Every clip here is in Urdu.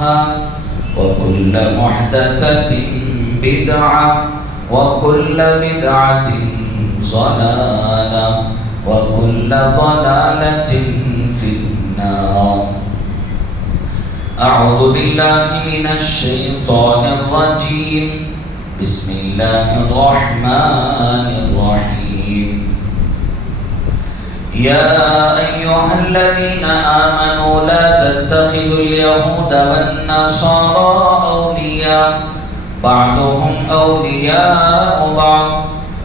محدثاتها وكل محدثة بدعة وكل بدعة ضلالة وكل ضلالة في النار. أعوذ بالله من الشيطان الرجيم. بسم الله الرحمن الرحيم. يا أيها الذين آمنوا لا تتخذوا اليهود والنصارى أولياء بعضهم أولياء بعض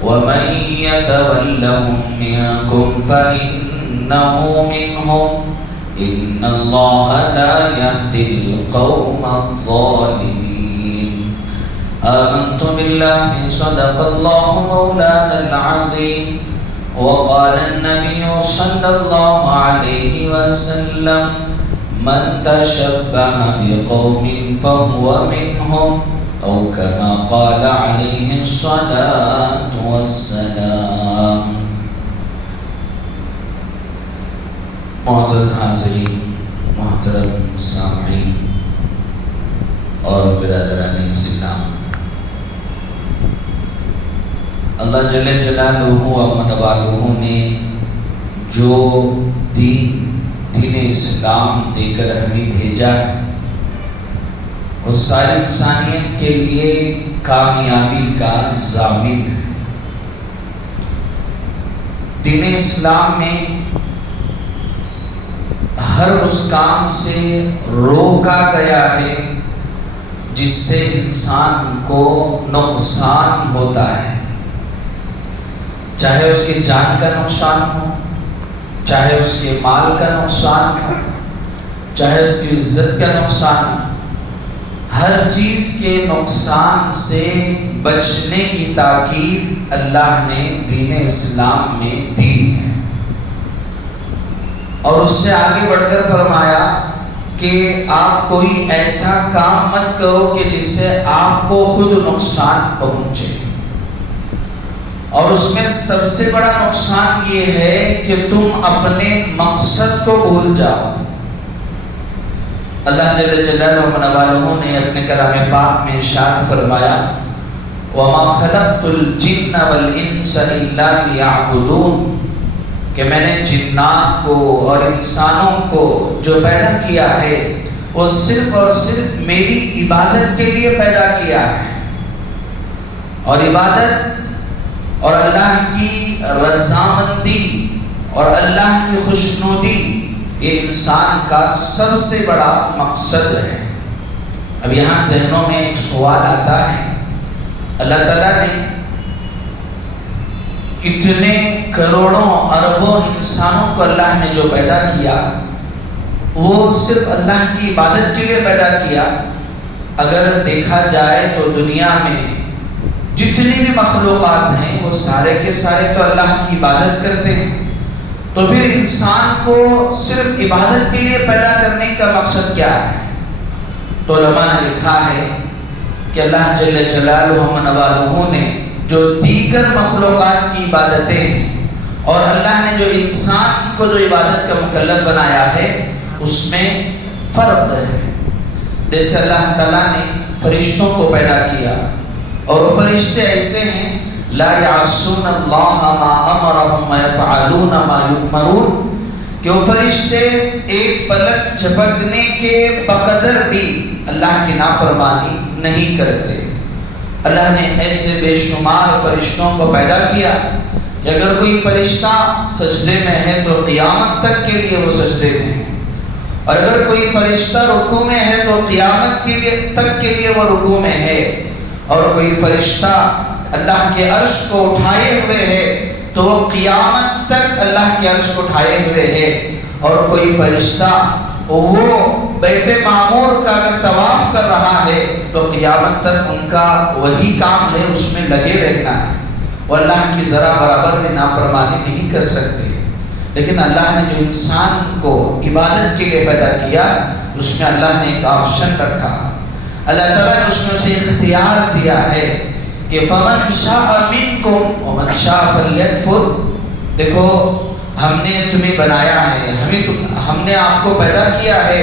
ومن يتولهم منكم فإنه منهم إن الله لا يهدي القوم الظالمين. آمنت بالله صدق الله مولانا العظيم. وقال النبي صلى الله عليه وسلم من تشبه بقوم فهو منهم أو كما قال عليه الصلاة والسلام. معزز حاضرین، محترم سامعین اور برادران اسلام، اللہ جل جلالہ و منوالہ نے جو دین اسلام دے کر ہمیں بھیجا ہے وہ ساری انسانیت کے لیے کامیابی کا ضامن ہے۔ دین اسلام میں ہر اس کام سے روکا گیا ہے جس سے انسان کو نقصان ہوتا ہے، چاہے اس کی جان کا نقصان ہو، چاہے اس کے مال کا نقصان ہو، چاہے اس کی عزت کا نقصان ہو، ہر چیز کے نقصان سے بچنے کی تاکید اللہ نے دین اسلام میں دی ہے، اور اس سے آگے بڑھ کر فرمایا کہ آپ کوئی ایسا کام مت کرو کہ جس سے آپ کو خود نقصان پہنچے، اور اس میں سب سے بڑا نقصان یہ ہے کہ تم اپنے مقصد کو بھول جاؤ۔ اللہ جل جلالہ و منوالہ نے اپنے کلام پاک میں ارشاد فرمایا وَمَا خَلَقْتُ الْجِنَّ وَالْإِنسَ إِلَّا لِيَعْبُدُونَ، کہ میں نے جنات کو اور انسانوں کو جو پیدا کیا ہے وہ صرف اور صرف میری عبادت کے لیے پیدا کیا ہے، اور عبادت اور اللہ کی رضامندی اور اللہ کی خوشنودی یہ انسان کا سب سے بڑا مقصد ہے۔ اب یہاں ذہنوں میں ایک سوال آتا ہے، اللہ تعالیٰ نے اتنے کروڑوں اربوں انسانوں کو اللہ نے جو پیدا کیا وہ صرف اللہ کی عبادت کے لیے پیدا کیا؟ اگر دیکھا جائے تو دنیا میں جتنی بھی مخلوقات ہیں وہ سارے کے سارے تو اللہ کی عبادت کرتے ہیں، تو پھر انسان کو صرف عبادت کے لیے پیدا کرنے کا مقصد کیا ہے؟ تو علماء نے لکھا ہے کہ اللہ جل جلالہ و منوالہ نے جو دیگر مخلوقات کی عبادتیں ہیں اور اللہ نے جو انسان کو جو عبادت کا مکلف بنایا ہے اس میں فرق ہے۔ جیسے اللہ تعالیٰ نے فرشتوں کو پیدا کیا، اور وہ فرشتے ایسے ہیں لا یعصون اللہ ما امرهم ویفعلون ما یؤمرون، کہ وہ فرشتے ایک پلک جھپکنے کے بقدر بھی اللہ کی نافرمانی نہیں کرتے۔ اللہ نے ایسے بے شمار فرشتوں کو پیدا کیا کہ اگر کوئی فرشتہ سجدے میں ہے تو قیامت تک کے لیے وہ سجدے میں ہے، اور اگر کوئی فرشتہ رکوع میں ہے تو قیامت تک کے لیے وہ رکوع میں ہے، اور کوئی فرشتہ اللہ کے عرش کو اٹھائے ہوئے ہے تو وہ قیامت تک اللہ کے عرش کو اٹھائے ہوئے ہے، اور کوئی فرشتہ وہ بیت معمور کا اگر طواف کر رہا ہے تو قیامت تک ان کا وہی کام ہے، اس میں لگے رہنا ہے، وہ اللہ کی ذرا برابر میں نافرمانی نہیں کر سکتے۔ لیکن اللہ نے جو انسان کو عبادت کے لیے پیدا کیا اس میں اللہ نے ایک آپشن رکھا، اللہ تعالیٰ نے اس میں سے اختیار دیا ہے کہ فَمَنْ شَاءَ مِنْكُمْ وَمَنْ شَاءَ فَلْيَكْفُرْ، دیکھو ہم نے تمہیں بنایا ہے، ہم نے آپ کو پیدا کیا ہے،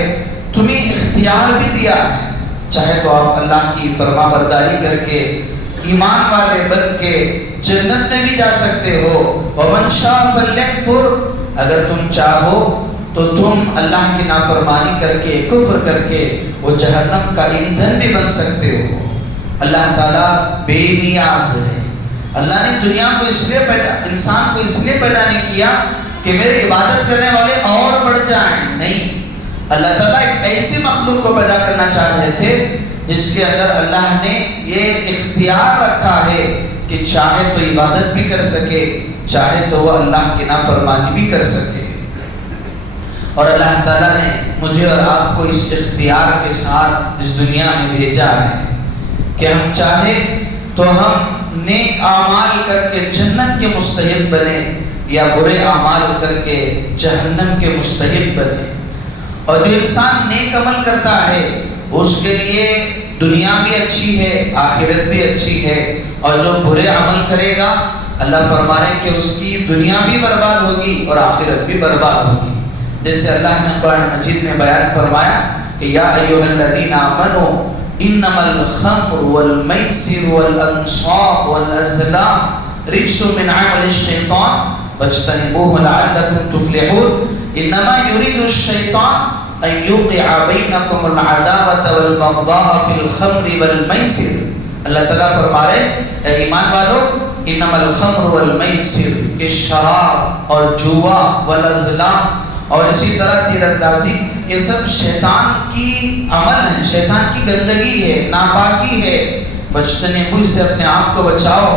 تمہیں اختیار بھی دیا ہے، چاہے تو آپ اللہ کی فرما برداری کر کے ایمان والے بن کے جنت میں بھی جا سکتے ہو، ومن شاء فلیکفر، اگر تم چاہو تو تم اللہ کی نافرمانی کر کے کفر کر کے وہ جہنم کا ایندھن بھی بن سکتے ہو۔ اللہ تعالیٰ بے نیاز ہے۔ اللہ نے دنیا کو اس لیے انسان کو اس لیے پیدا نہیں کیا کہ میری عبادت کرنے والے اور بڑھ جائیں، نہیں، اللہ تعالیٰ ایک ایسی مخلوق کو پیدا کرنا چاہتے تھے جس کے اندر اللہ نے یہ اختیار رکھا ہے کہ چاہے تو عبادت بھی کر سکے، چاہے تو وہ اللہ کی نافرمانی بھی کر سکے۔ اور اللہ تعالیٰ نے مجھے اور آپ کو اس اختیار کے ساتھ اس دنیا میں بھیجا ہے کہ ہم چاہے تو ہم نیک اعمال کر کے جنت کے مستحق بنے یا برے اعمال کر کے جہنم کے مستحق بنے۔ اور جو انسان نیک عمل کرتا ہے اس کے لیے دنیا بھی اچھی ہے، آخرت بھی اچھی ہے، اور جو برے عمل کرے گا اللہ فرما رہے کہ اس کی دنیا بھی برباد ہوگی اور آخرت بھی برباد ہوگی۔ جیسے اللہ نے قرآن مجید میں بیان فرمایا کہ یا ایھا الذین آمنوا انما الخمر والمیسر والانصاب والازلام رجس من عمل الشیطان فاجتنبوه لعلکم تفلحون انما یرید الشیطان ان یوقع بینکم العداوة والبغضاء فی الخمر والمیسر۔ اللہ تعالیٰ فرما رہے اے ایمان والو، انما الخمر والمیسر، کہ شراب اور جوا والازلام اور اسی طرح تیر اندازی، یہ سب شیطان کی عمل ہے، شیطان کی گندگی ہے، ناپاکی ہے۔ فاجتنبوا، سے اپنے آپ کو بچاؤ،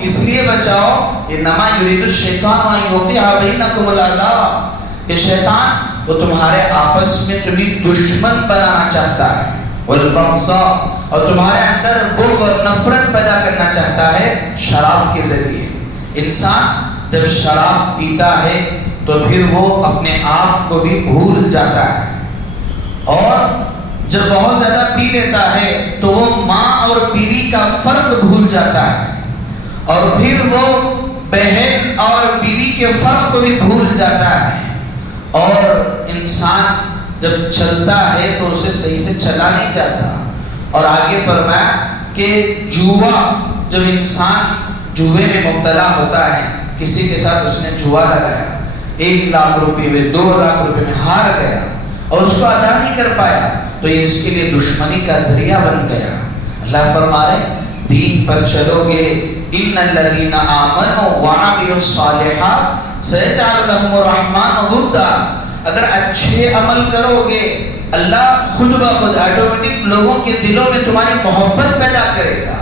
اس لیے بچاؤ، انما یرید الشیطان ان یوقع بینکم العداوۃ، کہ شیطان وہ تمہارے آپس میں تمہیں دشمن بنانا چاہتا ہے، والبغضاء، اور تمہارے اندر بغض اور نفرت پیدا کرنا چاہتا ہے شراب کے ذریعے۔ انسان جب شراب پیتا ہے تو پھر وہ اپنے آپ کو بھی بھول جاتا ہے، اور جب بہت زیادہ پی لیتا ہے تو وہ ماں اور بیوی کا فرق بھول جاتا ہے، اور پھر وہ بہن اور بیوی کے فرق کو بھی بھول جاتا ہے، اور انسان جب چلتا ہے تو اسے صحیح سے چلا نہیں جاتا۔ اور آگے فرمایا کہ جوا، جب انسان جوے میں مبتلا ہوتا ہے، کسی کے ساتھ اس نے جوا لگایا، 1 لاکھ روپے میں 2 لاکھ روپے میں ہار گیا اور اس کو ادا نہیں کر پایا تو یہ اس کے لیے دشمنی کا ذریعہ بن گیا۔ اللہ فرما رہے دین پر چلو گے، ان الذین آمنوا وعملوا الصالحات سیجعل لهم الرحمن ودا، اگر اچھے عمل کرو گے اللہ خود بخود آٹومیٹک لوگوں کے دلوں میں تمہاری محبت پیدا کرے گا،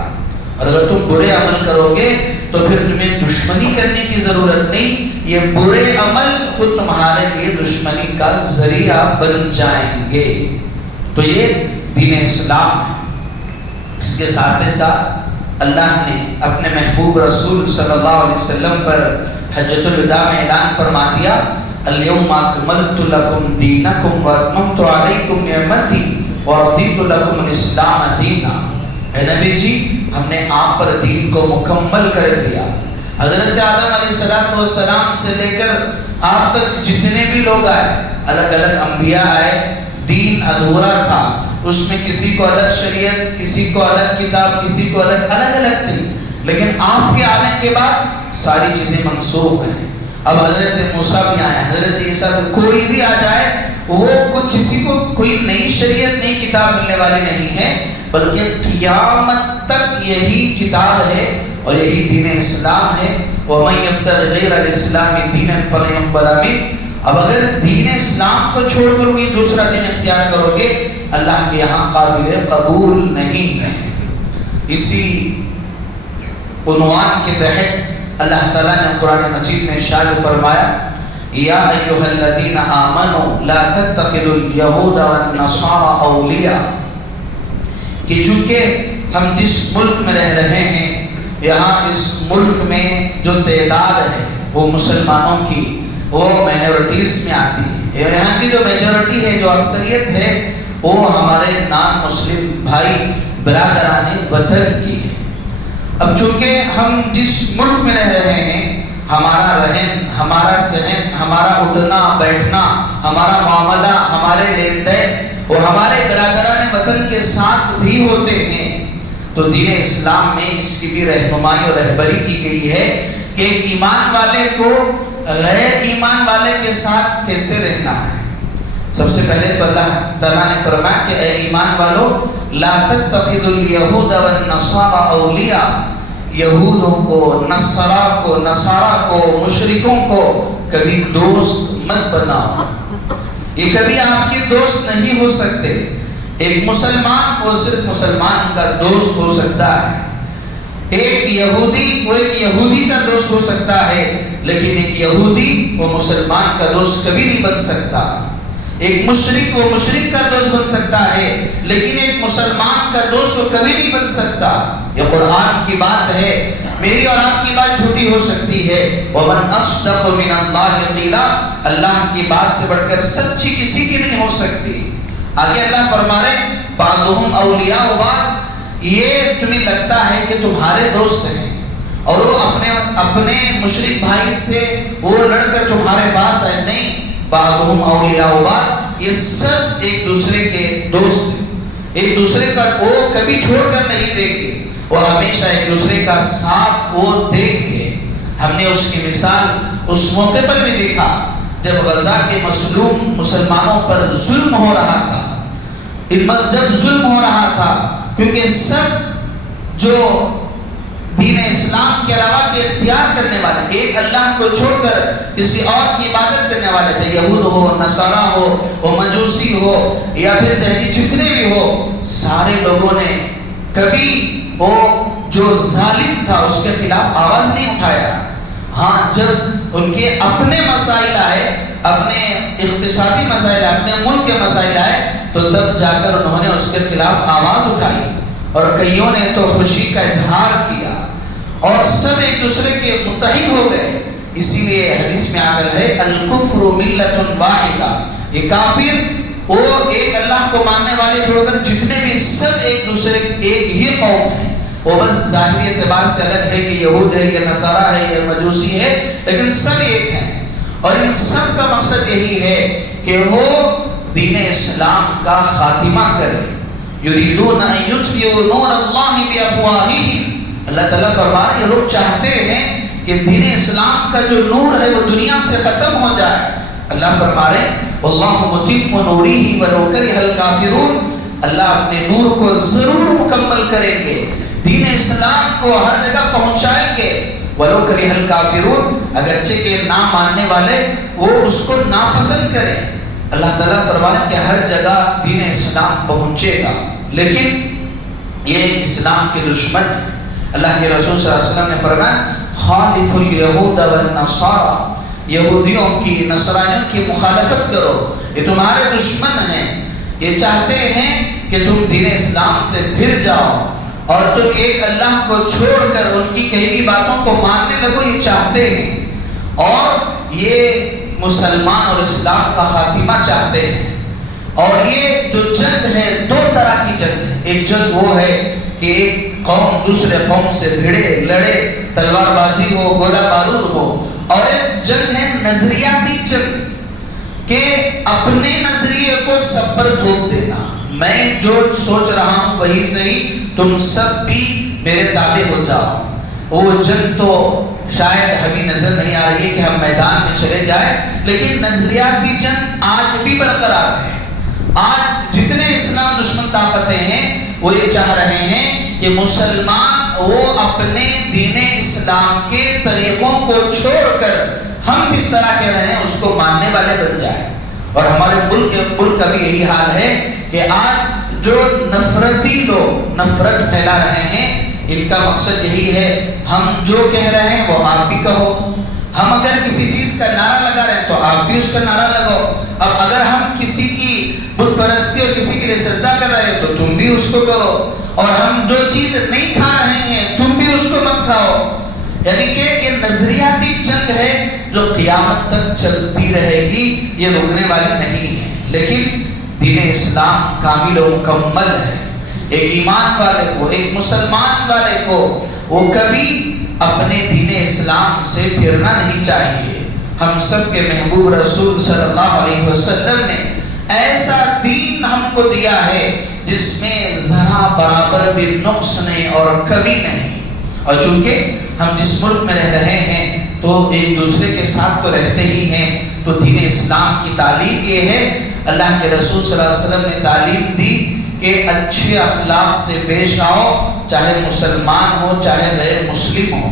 اور اگر تم برے عمل کرو گے تو پھر تمہیں دشمنی کرنے کی ضرورت نہیں، یہ برے عمل خود تمہارے لیے دشمنی کا ذریعہ بن جائیں گے۔ تو یہ دین اسلام ہے۔ اس کے ساتھ ساتھ اللہ نے اپنے محبوب رسول صلی اللہ علیہ وسلم پر حجۃ الوداع میں اعلان فرما دیا، الیوم اکملت لکم دینکم واتممت علیکم نعمتی ورضیت لکم الاسلام دینا۔ اے نبی جی، ہم نے آپ پر دین کو مکمل کر دیا۔ حضرت آدم علیہ السلام سے لے کر آپ تک جتنے بھی لوگ آئے، الگ الگ انبیاء آئے، دین ادھورا تھا، اس میں کسی کو الگ شریعت، کسی کو الگ کتاب، کسی کو الگ تھی، لیکن آپ کے آنے کے بعد ساری چیزیں منسوخ ہیں۔ اب حضرت موسیٰ بھی آئے، حضرت عیسیٰ، کوئی بھی آ جائے وہ کسی کو کوئی نئی شریعت، نئی کتاب ملنے والی نہیں ہے، بلکہ قیامت تک یہی کتاب ہے اور یہی دین اسلام ہے۔ وَمَن يَبْتَغِ غَيْرَ الْإِسْلَامِ دِينًا فَلَن يُقْبَلَ مِنْهُ، اب اگر دین اسلام کو چھوڑ کر کوئی دوسرا دین اختیار کرو گے اللہ کے یہاں قابل قبول نہیں ہے۔ اسی عنوان کے تحت اللہ تعالیٰ نے قرآن مجید میں ارشاد فرمایا، یا ایھا الذین آمنوا لا تتخذوا اليہود والنصارى اولیاء، کہ چونکہ ہم جس ملک میں رہ رہے ہیں یہاں اس ملک میں جو تعداد ہے وہ مسلمانوں کی وہ مائنورٹیز میں آتی ہے، یہاں کی جو میجورٹی ہے، جو اکثریت ہے، وہ ہمارے نان مسلم بھائی برادران وطن کی ہے۔ اب چونکہ ہم جس ملک میں رہ رہے ہیں ہمارا رہن، ہمارا سہن، ہمارا اٹھنا بیٹھنا، ہمارا معاملہ، ہمارے لین دین اور ہمارے برادران وطن کے ساتھ بھی ہوتے ہیں، تو دین اسلام میں اس کی بھی رہنمائی اور رہبری کی گئی ہے کہ ایک ایمان والے کو غیر ایمان والے کے ساتھ کیسے رہنا ہے۔ سب سے پہلے تو اللہ تعالیٰ نے فرمایا کہ اے ایمان والو لا تتخذوا اليہود والنصارى اولیاء، یہودوں کو، نصارہ کو، مشرکوں کو کبھی دوست مت بناؤ، یہ کبھی آپ کے دوست نہیں ہو سکتے۔ ایک مسلمان وہ صرف مسلمان کا دوست ہو سکتا ہے، ایک یہودی وہ ایک یہودی کا دوست ہو سکتا ہے، لیکن ایک یہودی وہ مسلمان کا دوست کبھی نہیں بن سکتا۔ ایک مشرک وہ مشرک کا دوست بن سکتا ہے، لیکن ایک مسلمان کا دوست وہ کبھی نہیں بن سکتا۔ یہ قرآن کی بات ہے، میری اور آپ کی بات جھوٹی ہو سکتی ہے۔ وَمَنْ أَصْدَقُ مِنَ اللَّهِ قِيلًا، اللہ کی بات سے بڑھ کر سچی کسی کی نہیں ہو سکتی۔ آگے اللہ فرما رہے بعضهم اولیاء بعض، یہ تمہیں لگتا ہے کہ تمہارے دوست ہیں اور وہ اپنے مشرک بھائی سے وہ لڑ کر تمہارے پاس آئے، نہیں، بعضهم اولیاء بعض، یہ سب ایک دوسرے کے دوست ہیں، ایک دوسرے کا وہ کبھی چھوڑ کر نہیں دیں گے، وہ ہمیشہ ایک دوسرے کا ساتھ وہ دیں گے۔ ہم نے اس کی مثال اس موقع پر بھی دیکھا جب غزہ کے مظلوم مسلمانوں پر ظلم ہو رہا تھا، جب ظلم ہو رہا تھا، کیونکہ سب جو دین اسلام کے علاوہ کے اختیار کرنے والے، ایک اللہ کو چھوڑ کر کسی اور کی عبادت کرنے والے، چاہے یہود ہو، نصارہ ہو، وہ مجوسی ہو یا پھر دہلی جتنے بھی ہو، سارے لوگوں نے کبھی وہ جو ظالم تھا اس کے خلاف آواز نہیں اٹھایا۔ ہاں جب ان کے اپنے مسائل آئے، اپنے اقتصادی مسائل، اپنے ملک کے مسائل آئے، تو تب جا کر انہوں نے اس کے خلاف آواز اٹھائی، اور کئیوں نے تو خوشی کا اظہار کیا اور سب ایک دوسرے کے متحد ہو گئے۔ اسی لیے حدیث میں آگل ہے الکفر ملت واحدہ، یہ کافر وہ ایک اللہ کو ماننے والے چھوڑ کر جتنے بھی سب ایک دوسرے ایک ہی قوم ہے، وہ بس ظاہری اعتبار سے الگ ہے کہ یہود ہے یا نصارہ ہے یا مجوسی ہے، لیکن سب ایک ہیں، اور ان سب کا مقصد یہی ہے کہ وہ دین اسلام کا خاتمہ کرے۔ یریدون ان یطفئوا نور اللہ بافواہہم، اللہ تعالیٰ فرما رہے ہیں یہ لوگ چاہتے ہیں کہ دین اسلام کا جو نور ہے وہ دنیا سے ختم ہو جائے۔ اللہ فرما رہے ہیں واللہ متم نورہ ولو کرہ الکافرون، اللہ اپنے نور کو ضرور مکمل کریں گے، دین اسلام کو ہر جگہ پہنچائیں گے، ولو کرہ الکافرون، اگرچہ کہ نہ ماننے والے وہ اس کو ناپسند کریں۔ اللہ تعالیٰ فرمانا کہ ہر جگہ دین اسلام پہنچے گا، لیکن یہ اسلام کے دشمن ہے۔ اللہ کے رسول صلی اللہ علیہ وسلم نے فرمایا خالف الیہود والنصارى، یہودیوں کی، نصرانیوں کی مخالفت کرو، یہ تمہارے دشمن ہیں، یہ چاہتے ہیں کہ تم دین اسلام سے پھر جاؤ اور تم ایک اللہ کو چھوڑ کر ان کی کہی گئی باتوں کو ماننے لگو، یہ چاہتے ہیں، اور یہ مسلمان اور اسلام کا خاتمہ چاہتے ہیں۔ اور یہ جو جنگ ہے دو طرح کی جنگ ہے، ایک جنگ وہ ہے کہ ایک قوم دوسرے قوم سے بھیڑے لڑے، تلوار بازی ہو، گولہ بارود ہو، اور ایک جنگ ہے نظریاتی جنگ کہ اپنے نظریے کو سب پر تھوپ دینا، میں جو سوچ رہا ہوں وہی صحیح، تم سب بھی میرے تابع ہو جاؤ۔ وہ جنگ تو شاید ہمیں نظر نہیں آ رہی ہے کہ ہم میدان میں چلے جائیں، لیکن نظریاتی جنگ آج بھی برقرار ہے۔ آج جتنے اسلام دشمن طاقتیں ہیں وہ یہ چاہ رہے ہیں کہ مسلمان وہ اپنے دین اسلام کے طریقوں کو چھوڑ کر ہم جس طرح کہہ رہے ہیں اس کو ماننے والے بن جائیں۔ اور ہمارے ملک کا بھی یہی حال ہے کہ آج جو نفرتی لوگ نفرت پھیلا رہے ہیں، ان کا مقصد یہی ہے ہم جو کہہ رہے ہیں وہ آپ بھی کہو، ہم اگر کسی چیز کا نعرہ لگا رہے ہیں تو آپ بھی اس کا نعرہ لگاؤ، اب اگر ہم کسی کی بت پرستی اور کسی کے لیے سجدہ کر رہے ہیں تو تم بھی اس کو کرو، اور ہم جو چیز نہیں کھا رہے ہیں تم بھی اس کو مت کھاؤ۔ یعنی کہ یہ نظریاتی جنگ ہے جو قیامت تک چلتی رہے گی، یہ رکنے والی نہیں ہے۔ لیکن دین اسلام کامل و مکمل ہے، ایک ایمان والے کو، ایک مسلمان والے کو وہ کبھی اپنے دین اسلام سے پھرنا نہیں چاہیے۔ ہم سب کے محبوب رسول صلی اللہ علیہ وسلم نے ایسا دین ہم کو دیا ہے جس میں ذرا برابر بھی نقص نہیں اور کمی نہیں۔ اور چونکہ ہم جس ملک میں رہ رہے ہیں تو ایک دوسرے کے ساتھ تو رہتے ہی ہیں، تو دین اسلام کی تعلیم یہ ہے، اللہ کے رسول صلی اللہ علیہ وسلم نے تعلیم دی کہ اچھے اخلاق سے پیش آؤ، چاہے مسلمان ہو چاہے غیر مسلم ہو۔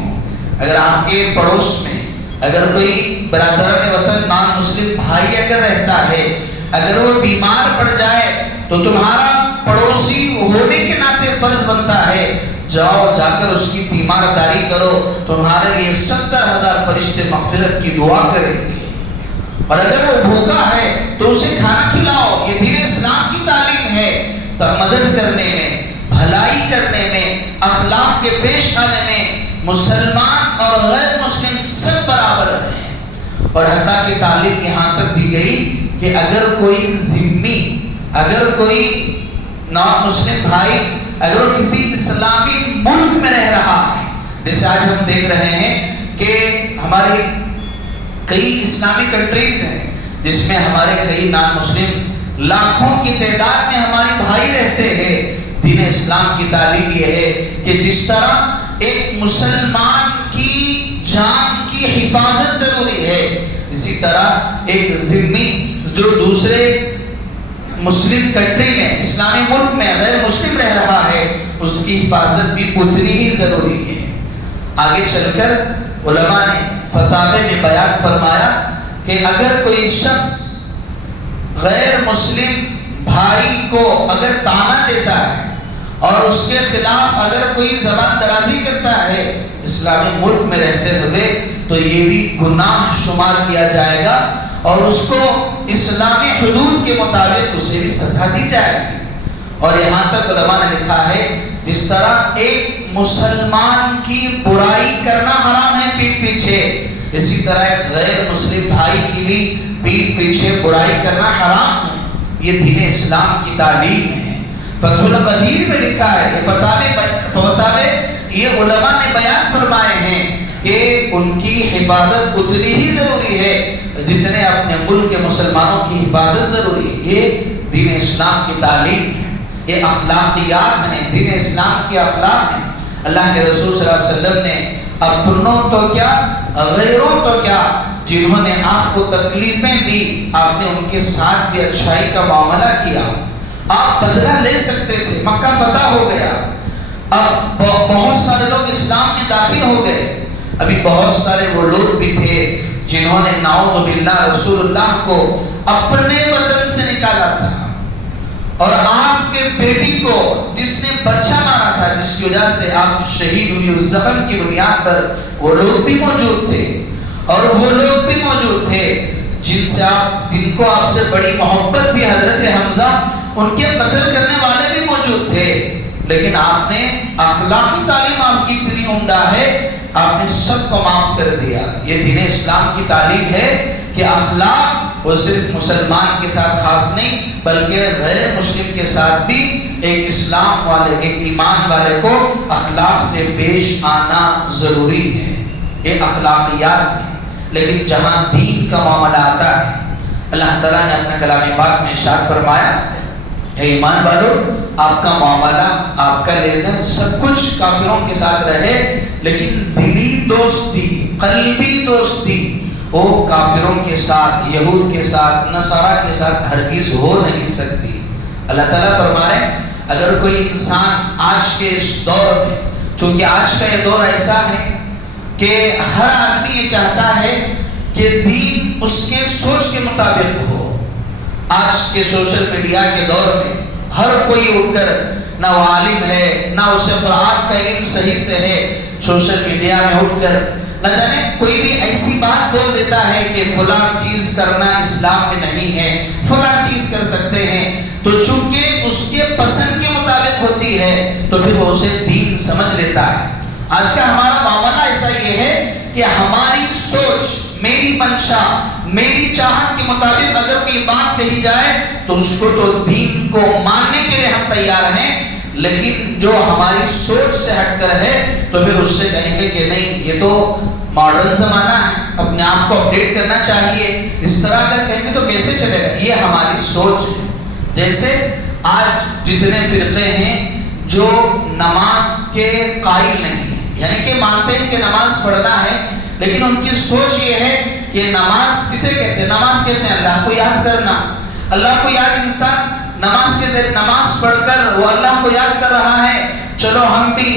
اگر آپ کے پڑوس میں اگر کوئی برادران وطن نان مسلم بھائی اگر رہتا ہے، اگر وہ بیمار پڑ جائے تو تمہارا پڑوسی ہونے کے ناطے فرض بنتا ہے جاؤ جا کر اس کی تیمارداری کرو، تمہارے لیے 70,000 فرشتے مغفرت کی دعا کریں گے۔ اور اگر وہ بھوکا ہے تو اسے کھانا کھلاؤ۔ یہ دین اسلام کی تعلیم ہے، تو مدد کرنے میں، بھلائی کرنے میں، اخلاق کے پیش آنے میں مسلمان اور غیر مسلم سب برابر ہیں۔ اور حتیٰ کہ تعلیم یہاں تک دی گئی کہ اگر کوئی ذمی، اگر کوئی نان مسلم بھائی اگر وہ کسی اسلامی ملک میں رہ رہا ہے، جیسے آج ہم دیکھ رہے ہیں کہ ہماری کئی اسلامی کنٹریز ہیں جس میں ہمارے کئی نان مسلم لاکھوں کی تعداد میں ہمارے بھائی رہتے ہیں۔ دین اسلام کی تعلیم یہ ہے کہ جس طرح ایک مسلمان کی جان کی حفاظت ضروری ہے، اسی طرح ایک ذمی جو دوسرے مسلم کنٹری میں، اسلامی ملک میں غیر مسلم رہ رہا ہے، اس کی حفاظت بھی اتنی ہی ضروری ہے۔ آگے چل کر علماء نے فتاوی میں بیان فرمایا کہ اگر کوئی شخص غیر مسلم بھائی کو اگر طعنہ دیتا ہے اور اس کے خلاف اگر کوئی زبان درازی کرتا ہے اسلامی ملک میں رہتے ہوئے، تو یہ بھی گناہ شمار کیا جائے گا اور اس کو اسلامی حدود کے مطابق اسے بھی سزا دی جائے گی۔ اور یہاں تک علماء نے لکھا ہے جس طرح ایک مسلمان کی برائی کرنا حرام ہے پیٹھ پیچھے، اسی طرح ایک غیر مسلم بھائی کی بھی پیٹھ پیچھے برائی کرنا حرام ہے۔ یہ دین اسلام کی تعلیم ہے۔ فتح القدیر میں لکھا ہے، یہ علماء نے بیان فرمائے ہیں کہ ان کی حفاظت اتنی ہی ضروری ہے جتنے اپنے ملک کے مسلمانوں کی حفاظت ضروری ہے۔ یہ دین اسلام کی تعلیم ہے، یہ اخلاقیات ہیں، دین اسلام کے اخلاق ہیں۔ اللہ کے رسول صلی اللہ علیہ وسلم نے اپنوں تو کیا غیروں تو کیا، جنہوں نے آپ کو تکلیفیں دی آپ نے ان کے ساتھ بھی اچھائی کا معاملہ کیا۔ آپ بدلہ لے سکتے تھے، مکہ فتح ہو گیا، اب بہت سارے لوگ اسلام میں داخل ہو گئے، ابھی بہت سارے وہ لوگ بھی تھے جنہوں نے نعوذ باللہ رسول اللہ کو اپنے وطن سے نکالا تھا، اور آپ کے بیٹی کو جس نے بچہ مارا تھا، جس کی وجہ سے آپ شہید ہوئی، اس زخم کی بنیاد پر وہ لوگ بھی موجود تھے، اور وہ لوگ بھی موجود تھے جن کو آپ سے بڑی محبت تھی، حضرت حمزہ، ان کے قتل کرنے والے بھی موجود تھے، لیکن آپ نے اخلاقی تعلیم آپ کی اتنی عمدہ ہے، آپ نے سب کو معاف کر دیا۔ یہ دین اسلام کی تعلیم ہے کہ اخلاق وہ صرف مسلمان کے ساتھ خاص نہیں بلکہ غیر مسلم کے ساتھ بھی ایک اسلام والے، ایک ایمان والے کو اخلاق سے پیش آنا ضروری ہے۔ یہ اخلاقیات میں، لیکن جہاں دین کا معاملہ آتا ہے، اللہ تعالیٰ نے اپنے کلام پاک میں ارشاد فرمایا، اے ایمان والو، آپ کا معاملہ، آپ کا لین دین سب کچھ کافروں کے ساتھ رہے، لیکن دلی دوستی، قلبی دوستی وہ کافروں کے ساتھ، یہود کے ساتھ، نصارہ کے ساتھ ہرگز ہو نہیں سکتی۔ اللہ تعالیٰ فرما رہے ہیں اگر کوئی انسان آج کے اس دور میں، چونکہ آج کا یہ دور ایسا ہے کہ ہر آدمی یہ چاہتا ہے کہ دین اس کے سوچ کے مطابق ہو۔ آج کے سوشل میڈیا کے دور میں ہر کوئی اٹھ کر، نہ وہ عالم ہے نہ اسے قرآن کا علم صحیح سے ہے، سوشل میڈیا میں اٹھ کر نہ جانے کوئی بھی ایسی بات بول دیتا ہے کہ فلاں چیز کرنا اسلام میں نہیں ہے، فلاں چیز کر سکتے ہیں، تو چونکہ اس کے پسند کے مطابق ہوتی ہے تو پھر وہ اسے دین سمجھ لیتا ہے۔ آج کا ہمارا معاملہ ایسا یہ ہے کہ ہماری سوچ، میری منشا، میری چاہت کے مطابق اگر کوئی بات کہی جائے تو اس کو تو دین کو ماننے کے لیے ہم تیار ہیں، لیکن جو ہماری سوچ سے ہٹ کر ہے تو پھر اس سے کہیں گے کہ نہیں یہ تو ماڈرن زمانہ ہے، اپنے آپ کو اپڈیٹ کرنا چاہیے، اس طرح اگر کہیں گے تو کیسے چلے گا؟ یہ ہماری سوچ ہے۔ جیسے آج جتنے فرقے ہیں جو نماز کے قائل نہیں ہیں، یعنی کہ مانتے ہیں کہ نماز پڑھنا ہے، لیکن ان کی سوچ یہ ہے کہ نماز کسے کہتے ہیں؟ نماز کہتے ہیں اللہ کو یاد کرنا۔ اللہ کو یاد انسان نماز کے ذریعے نماز پڑھ کر وہ اللہ کو یاد کر رہا ہے۔ چلو ہم بھی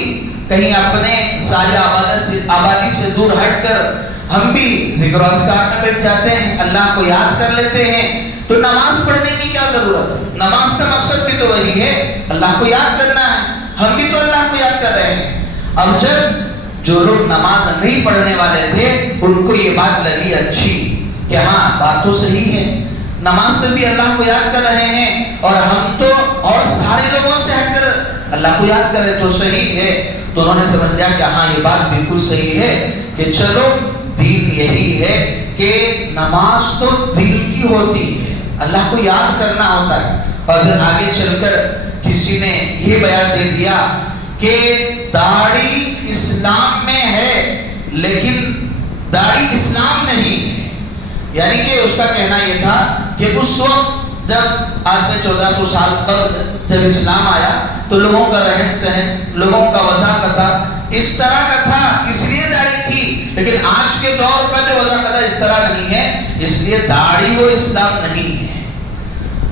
کہیں اپنے ساری آبادی سے دور ہٹ کر ہم بھی ذکر و اذکار میں بیٹھ جاتے ہیں، اللہ کو یاد کر لیتے ہیں۔ تو نماز پڑھنے کی کیا ضرورت ہے؟ نماز کا مقصد بھی تو وہی ہے، اللہ کو یاد کرنا ہے، ہم بھی تو اللہ کو یاد کر رہے ہیں۔ اب جب جو لوگ نماز نہیں پڑھنے والے تھے ان کو یہ بات لگی اچھی کہ ہاں بات تو صحیح ہے، نماز سے بھی اللہ کو یاد کر رہے ہیں اور ہم تو اور سارے لوگوں سے ہٹ کر اللہ کو یاد کریں تو صحیح ہے۔ تو انہوں نے سمجھ لیا کہ ہاں یہ بات بالکل صحیح ہے کہ چلو دین یہی ہے کہ نماز تو دل کی ہوتی ہے، اللہ کو یاد کرنا ہوتا ہے۔ اور پھر آگے چل کر کسی نے یہ بیان دے دیا کہ داڑھی اسلام میں ہے لیکن داڑھی اسلام نہیں ہے، یعنی کہ اس کا کہنا یہ تھا کہ اس وقت جب آج سے 1400 سال قبل جب اسلام آیا تو لوگوں کا رہن سہن، لوگوں کا وضاقتہ اس طرح کا تھا، اس لیے داڑھی تھی، لیکن آج کے دور کا جو وضاقتہ اس طرح نہیں ہے، اس لیے داڑھی وہ اسلام نہیں ہے۔